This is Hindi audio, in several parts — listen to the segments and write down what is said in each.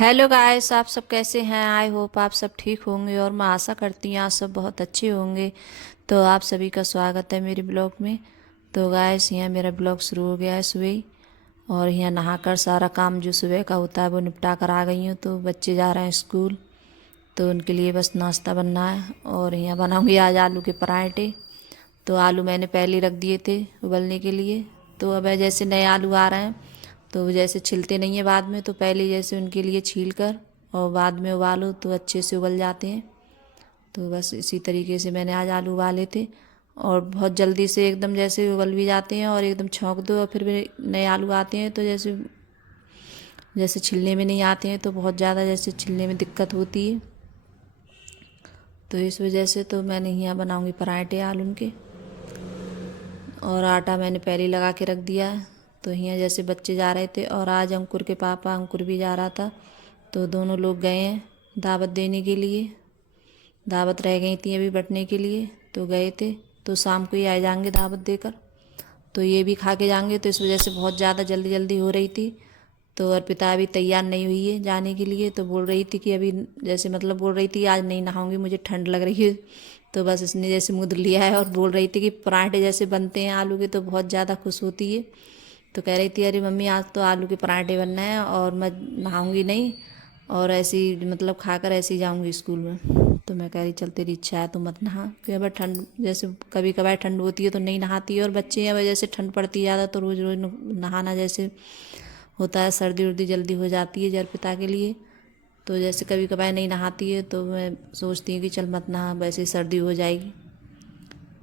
हेलो गाइस, आप सब कैसे हैं। आई होप आप सब ठीक होंगे और मैं आशा करती हूँ आप सब बहुत अच्छे होंगे। तो आप सभी का स्वागत है मेरे ब्लॉग में। तो गाइस, यहाँ मेरा ब्लॉग शुरू हो गया है सुबह ही। और यहाँ नहाकर सारा काम जो सुबह का होता है वो निपटा कर आ गई हूँ। तो बच्चे जा रहे हैं स्कूल, तो उनके लिए बस नाश्ता बनना है। और यहाँ बनाऊँगी आज आलू के पराठे। तो आलू मैंने पहले रख दिए थे उबलने के लिए। तो अब जैसे नए आलू आ रहे हैं तो वो जैसे छिलते नहीं है बाद में, तो पहले जैसे उनके लिए छील कर और बाद में उबालो तो अच्छे से उबल जाते हैं। तो बस इसी तरीके से मैंने आज आलू उबाले थे। और बहुत जल्दी से एकदम जैसे उबल भी जाते हैं और एकदम छौंक दो और फिर भी नए आलू आते हैं तो जैसे जैसे छिलने में नहीं आते हैं, तो बहुत ज़्यादा जैसे छिलने में दिक्कत होती है। तो इस वजह से तो मैंने यहाँ बनाऊँगी पराठे आलू के। और आटा मैंने पहले ही लगा के रख दिया है। तो यहाँ जैसे बच्चे जा रहे थे और आज अंकुर के पापा अंकुर भी जा रहा था, तो दोनों लोग गए हैं दावत देने के लिए। दावत रह गई थी अभी बँटने के लिए, तो गए थे। तो शाम को ही आ जाएंगे दावत देकर, तो ये भी खा के जाएंगे। तो इस वजह से बहुत ज़्यादा जल्दी जल्दी हो रही थी। तो अर्पिता अभी तैयार नहीं हुई है जाने के लिए, तो बोल रही थी कि अभी जैसे मतलब बोल रही थी आज नहीं नहाऊंगी, मुझे ठंड लग रही है। तो बस इसने जैसे मुँह धुल लिया है और बोल रही थी कि पराठे जैसे बनते हैं आलू के, तो बहुत ज़्यादा खुश होती है। तो कह रही थी अरे मम्मी आज तो आलू के पराठे बनना है और मैं नहाऊंगी नहीं, और ऐसे ही मतलब खाकर ऐसे ही जाऊंगी स्कूल में। तो मैं कह रही चल तेरी इच्छा है तो मत नहा, क्योंकि अगर ठंड जैसे कभी कभार ठंड होती है तो नहीं नहाती है। और बच्चे हैं वजह से ठंड पड़ती है ज़्यादा, तो रोज़ रोज़ नहाना जैसे होता है, सर्दी उर्दी जल्दी हो जाती है जरपिता के लिए। तो जैसे कभी कभार नहीं नहाती है तो मैं सोचती हूँ कि चल मत नहा, वैसे ही सर्दी हो जाएगी।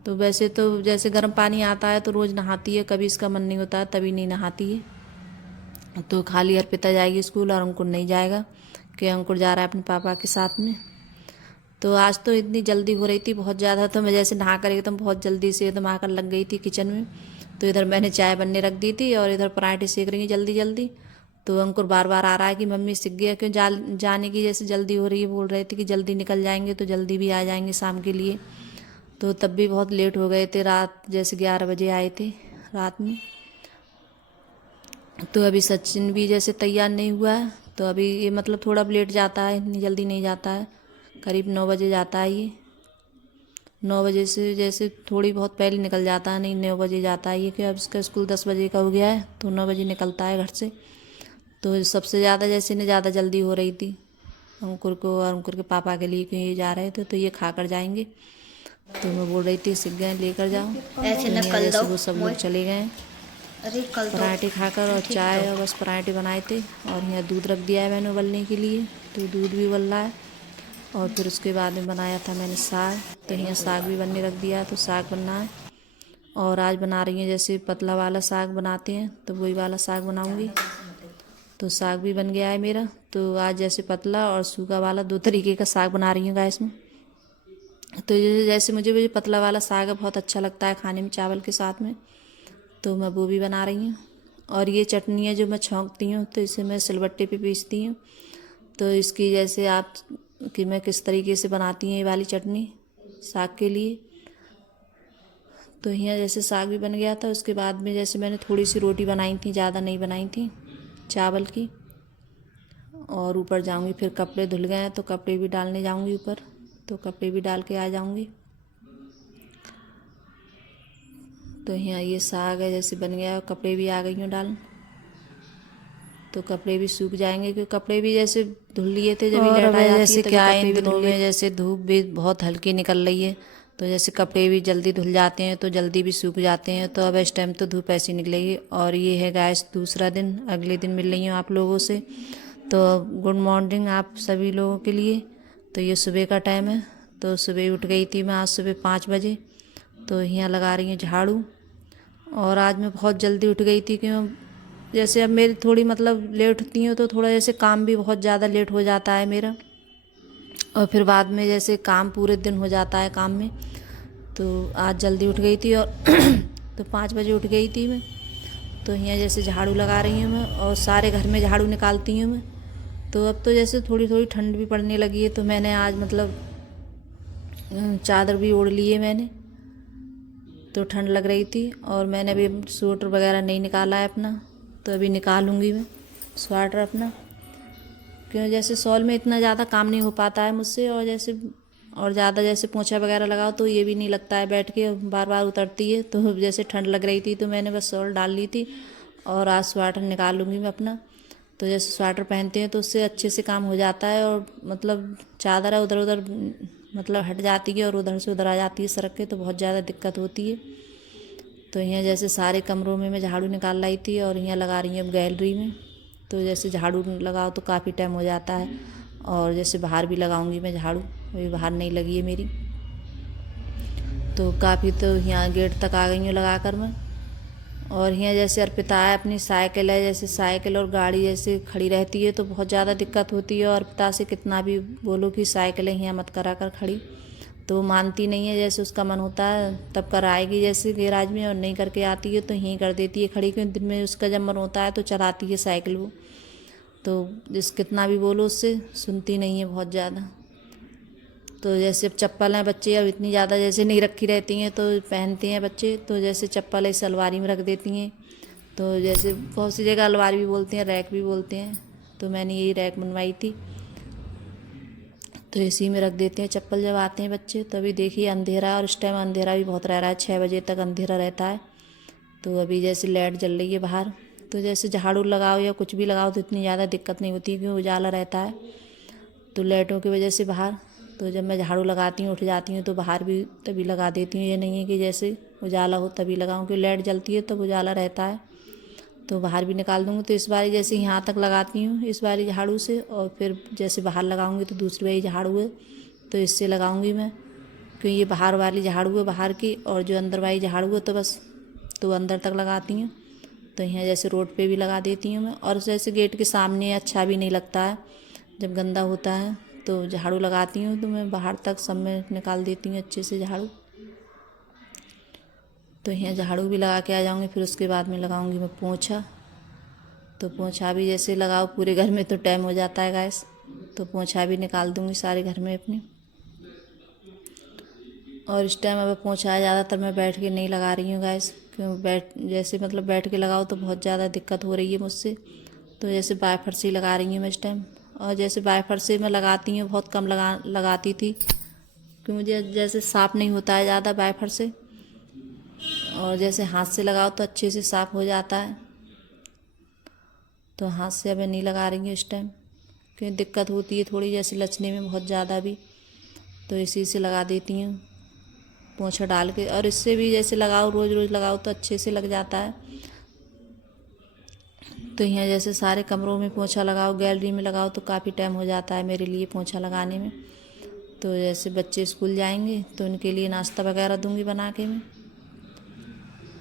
तो वैसे तो जैसे गर्म पानी आता है तो रोज़ नहाती है, कभी इसका मन नहीं होता है तभी नहीं नहाती है। तो खाली अर्पिता जाएगी स्कूल और अंकुर नहीं जाएगा, कि अंकुर जा रहा है अपने पापा के साथ में। तो आज तो इतनी जल्दी हो रही थी बहुत ज़्यादा, तो मैं जैसे नहा कर एकदम बहुत जल्दी से एकदम आकर लग गई थी किचन में। तो इधर मैंने चाय बनने रख दी थी और इधर पराठे सेक रही हैं जल्दी जल्दी। तो अंकुर बार बार आ रहा है कि मम्मी सीख गया क्यों जाने की जैसे जल्दी हो रही है, बोल रहे थे कि जल्दी निकल जाएंगे तो जल्दी भी आ जाएंगे शाम के लिए। तो तब भी बहुत लेट हो गए थे, रात जैसे 11 बजे आए थे रात में। तो अभी सचिन भी जैसे तैयार नहीं हुआ है, तो अभी ये मतलब थोड़ा लेट जाता है, इतनी जल्दी नहीं जाता है। करीब 9 बजे जाता है ये। 9 बजे से जैसे थोड़ी बहुत पहले निकल जाता है, नहीं 9 बजे जाता है ये, कि अब इसका स्कूल 10 बजे का हो गया है तो 9 बजे निकलता है घर से। तो सबसे ज़्यादा जैसे इन्हें ज़्यादा जल्दी हो रही थी अंकुर को और अंकुर के पापा के लिए, कि ये जा रहे थे तो ये खा कर जाएंगे। तो मैं बोल रही थी सीख गए लेकर जाओ। ऐसे तो न यहाँ कल दो जैसे वो सब लोग चले गए हैं अरे कल तो पराठे खाकर, और ठीक चाय दो। और बस पराठे बनाए थे। और यहाँ दूध रख दिया है मैंने उबलने के लिए, तो दूध भी उबल रहा है। और फिर उसके बाद में बनाया था मैंने साग, तो यहाँ साग भी बनने रख दिया है, तो साग बनना है। और आज बना रही हैं जैसे पतला वाला साग बनाते हैं तो वही वाला साग बनाऊंगी। तो साग भी बन गया है मेरा। तो आज जैसे पतला और सूखा वाला दो तरीके का साग बना रही हूँ गैस में। तो ये जैसे मुझे पतला वाला साग बहुत अच्छा लगता है खाने में चावल के साथ में, तो मैं वो भी बना रही हूँ। और ये चटनी है जो मैं छौंकती हूँ, तो इसे मैं सिलबट्टे पे पीसती हूँ। तो इसकी जैसे आप कि मैं किस तरीके से बनाती हूँ ये वाली चटनी साग के लिए। तो यहाँ जैसे साग भी बन गया था, उसके बाद में जैसे मैंने थोड़ी सी रोटी बनाई थी, ज़्यादा नहीं बनाई थी चावल की। और ऊपर जाऊंगी, फिर कपड़े धुल गए हैं तो कपड़े भी डालने जाऊंगी ऊपर, तो कपड़े भी डाल के आ जाऊंगी। तो यहाँ ये साग है जैसे बन गया, कपड़े भी आ गई हूँ डाल। तो कपड़े भी सूख जाएंगे, क्योंकि कपड़े भी जैसे धुल लिए थे जब और लेट अब आ जाती है जैसे तभी क्या है कपड़े इन भी दिनों धुल लिए। में जैसे धूप भी बहुत हल्की निकल रही है, तो जैसे कपड़े भी जल्दी धुल जाते हैं तो जल्दी भी सूख जाते हैं। तो अब इस टाइम तो धूप ऐसी निकलेगी। और ये है गाइस दूसरा दिन, अगले दिन मिल रही हूँ आप लोगों से। तो गुड मॉर्निंग आप सभी लोगों के लिए। तो ये सुबह का टाइम है। तो सुबह उठ गई थी मैं आज सुबह 5 बजे। तो यहाँ लगा रही हूँ झाड़ू। और आज मैं बहुत जल्दी उठ गई थी, क्यों जैसे अब मेरी थोड़ी मतलब लेट उठती हूँ तो थोड़ा जैसे काम भी बहुत ज़्यादा लेट हो जाता है मेरा। और फिर बाद में जैसे काम पूरे दिन हो जाता है काम में। तो आज जल्दी उठ गई थी और तो 5 बजे उठ गई थी मैं। तो यहाँ जैसे झाड़ू लगा रही हूँ मैं, और सारे घर में झाड़ू निकालती हूँ मैं। तो अब तो जैसे थोड़ी थोड़ी ठंड भी पड़ने लगी है, तो मैंने आज मतलब चादर भी ओढ़ ली है मैंने। तो ठंड लग रही थी और मैंने अभी स्वेटर वगैरह नहीं निकाला है अपना, तो अभी निकालूंगी मैं स्वेटर अपना। क्यों जैसे सॉल में इतना ज़्यादा काम नहीं हो पाता है मुझसे, और ज़्यादा जैसे पोंछा वगैरह लगाओ तो ये भी नहीं लगता है बैठ के बार बार उतरती है। तो जैसे ठंड लग रही थी तो मैंने बस शॉल डाल ली थी, और आज स्वेटर निकाल लूँगी मैं अपना। तो जैसे स्वेटर पहनते हैं तो उससे अच्छे से काम हो जाता है, और मतलब चादर है उधर उधर मतलब हट जाती है और उधर से उधर आ जाती है सरक के, तो बहुत ज़्यादा दिक्कत होती है। तो यहाँ जैसे सारे कमरों में मैं झाड़ू निकाल लाई थी, और यहाँ लगा रही हूँ अब गैलरी में। तो जैसे झाड़ू लगाओ तो काफ़ी टाइम हो जाता है, और जैसे बाहर भी लगाऊंगी मैं झाड़ू, अभी बाहर नहीं लगी है मेरी। तो काफ़ी, तो यहाँ गेट तक आ गई हूँ लगा कर मैं। और यहाँ जैसे अर्पिता है, अपनी साइकिल है, जैसे साइकिल और गाड़ी जैसे खड़ी रहती है तो बहुत ज़्यादा दिक्कत होती है, और अर्पिता से कितना भी बोलो कि साइकिल है यहाँ मत करा कर खड़ी, तो वो मानती नहीं है। जैसे उसका मन होता है तब कराएगी जैसे गैराज में, और नहीं करके आती है तो यहीं कर देती है खड़ी, क्योंकि दिन में उसका जब मन होता है तो चलाती है साइकिल वो। तो जिस कितना भी बोलो उससे सुनती नहीं है बहुत ज़्यादा। तो जैसे अब चप्पल हैं, बच्चे अब इतनी ज़्यादा जैसे नहीं रखी रहती हैं तो पहनते हैं बच्चे, तो जैसे चप्पल इस अलमारी में रख देती हैं। तो जैसे बहुत सी जगह अलमारी भी बोलते हैं, रैक भी बोलते हैं, तो मैंने यही रैक बनवाई थी, तो इसी में रख देते हैं चप्पल जब आते हैं बच्चे। तो अभी देखिए अंधेरा है, और इस टाइम अंधेरा भी बहुत रह रहा है, 6 बजे तक अंधेरा रहता है। तो अभी जैसे लाइट जल रही है बाहर, तो जैसे झाड़ू लगाओ या कुछ भी लगाओ तो इतनी ज़्यादा दिक्कत नहीं होती, क्योंकि उजाला रहता है तो लाइटों की वजह से बाहर। तो जब मैं झाड़ू लगाती हूँ, उठ जाती हूँ, तो बाहर भी तभी लगा देती हूँ, ये नहीं है कि जैसे उजाला हो तभी लगाऊँ, क्योंकि लाइट जलती है तब उजाला रहता है, तो बाहर भी निकाल दूँगी। तो इस बारी जैसे यहाँ तक लगाती हूँ इस बारी झाड़ू से, और फिर जैसे बाहर लगाऊँगी तो दूसरी बारी झाड़ू है तो इससे लगाऊँगी मैं, क्योंकि ये बाहर वाली झाड़ू है बाहर की, और जो अंदर वाली झाड़ू है तो बस तो अंदर तक लगाती हूँ। तो यहाँ जैसे रोड पे भी लगा देती हूँ मैं, और जैसे गेट के सामने अच्छा भी नहीं लगता है जब गंदा होता है, तो झाड़ू लगाती हूँ तो मैं बाहर तक सब में निकाल देती हूँ अच्छे से झाड़ू। तो यहाँ झाड़ू भी लगा के आ जाऊँगी, फिर उसके बाद में लगाऊँगी मैं पोंछा। तो पोंछा भी जैसे लगाओ पूरे घर में तो टाइम हो जाता है गैस, तो पोंछा भी निकाल दूँगी सारे घर में अपने। और इस टाइम अब पोंछा ज़्यादातर मैं बैठ के नहीं लगा रही हूँ गैस, क्यों जैसे मतलब बैठ के लगाओ तो बहुत ज़्यादा दिक्कत हो रही है मुझसे। तो जैसे बायफर से लगा रही हूँ मैं इस टाइम, और जैसे बायफर से मैं लगाती हूँ बहुत कम लगाती थी, क्योंकि मुझे जैसे साफ़ नहीं होता है ज़्यादा बायफर से, और जैसे हाथ से लगाओ तो अच्छे से साफ़ हो जाता है। तो हाथ से अब नहीं लगा रही हूँ इस टाइम, क्योंकि दिक्कत होती है थोड़ी जैसे लचने में बहुत ज़्यादा भी, तो इसी से लगा देती हूँ पोंछा डाल के। और इससे भी जैसे लगाओ रोज़ रोज़ लगाओ तो अच्छे से लग जाता है। तो यहाँ जैसे सारे कमरों में पोंछा लगाओ, गैलरी में लगाओ तो काफ़ी टाइम हो जाता है मेरे लिए पोंछा लगाने में। तो जैसे बच्चे स्कूल जाएंगे तो उनके लिए नाश्ता वगैरह दूंगी बना के मैं।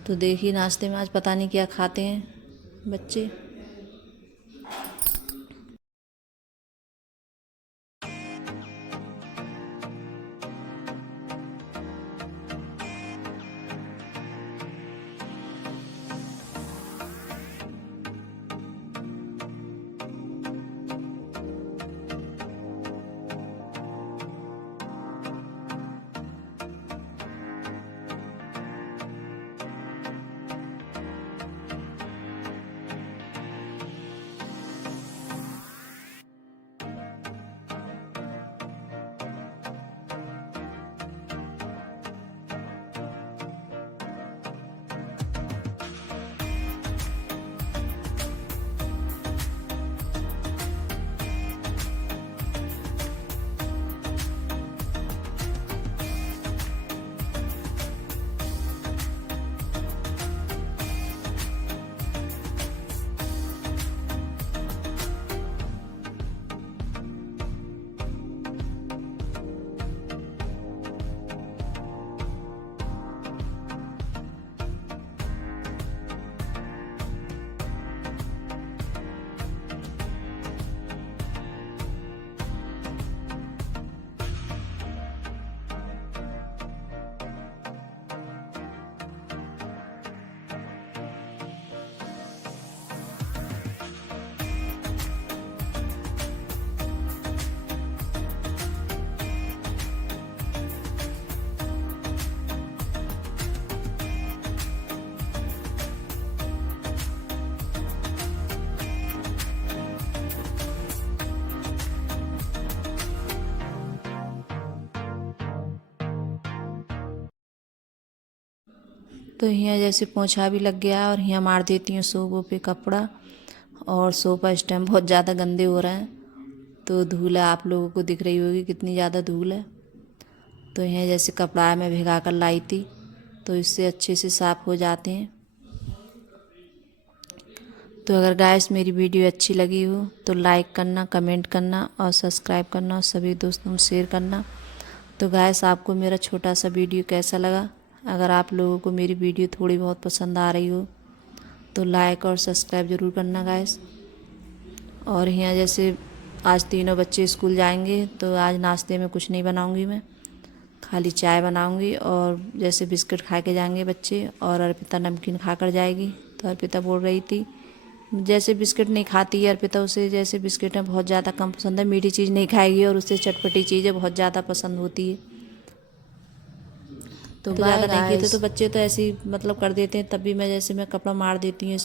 तो देखिए नाश्ते में आज पता नहीं क्या खाते हैं बच्चे। तो यहाँ जैसे पोंछा भी लग गया है और यहाँ मार देती हूँ सोफों पे कपड़ा। और सोफा इस टाइम बहुत ज़्यादा गंदे हो रहे हैं, तो धूल है, आप लोगों को दिख रही होगी कितनी ज़्यादा धूल है। तो यहाँ जैसे कपड़ा मैं भिगा कर लाई थी, तो इससे अच्छे से साफ़ हो जाते हैं। तो अगर गाइस मेरी वीडियो अच्छी लगी हो तो लाइक करना, कमेंट करना और सब्सक्राइब करना और सभी दोस्तों में शेयर करना। तो गाइस आपको मेरा छोटा सा वीडियो कैसा लगा? अगर आप लोगों को मेरी वीडियो थोड़ी बहुत पसंद आ रही हो तो लाइक और सब्सक्राइब ज़रूर करना गाइस। और यहाँ जैसे आज तीनों बच्चे स्कूल जाएंगे, तो आज नाश्ते में कुछ नहीं बनाऊंगी मैं, खाली चाय बनाऊंगी। और जैसे बिस्किट खा के जाएंगे बच्चे, और अर्पिता नमकीन खा कर जाएगी। तो अर्पिता बोल रही थी जैसे बिस्किट नहीं खाती है अर्पिता, उसे जैसे बिस्किट में बहुत ज़्यादा कम पसंद है, मीठी चीज़ नहीं खाएगी और उसे चटपटी चीज़ें बहुत ज़्यादा पसंद होती है। तो ज़्यादा नहीं कहते तो बच्चे तो ऐसे ही मतलब कर देते हैं, तब भी मैं जैसे मैं कपड़ा मार देती हूँ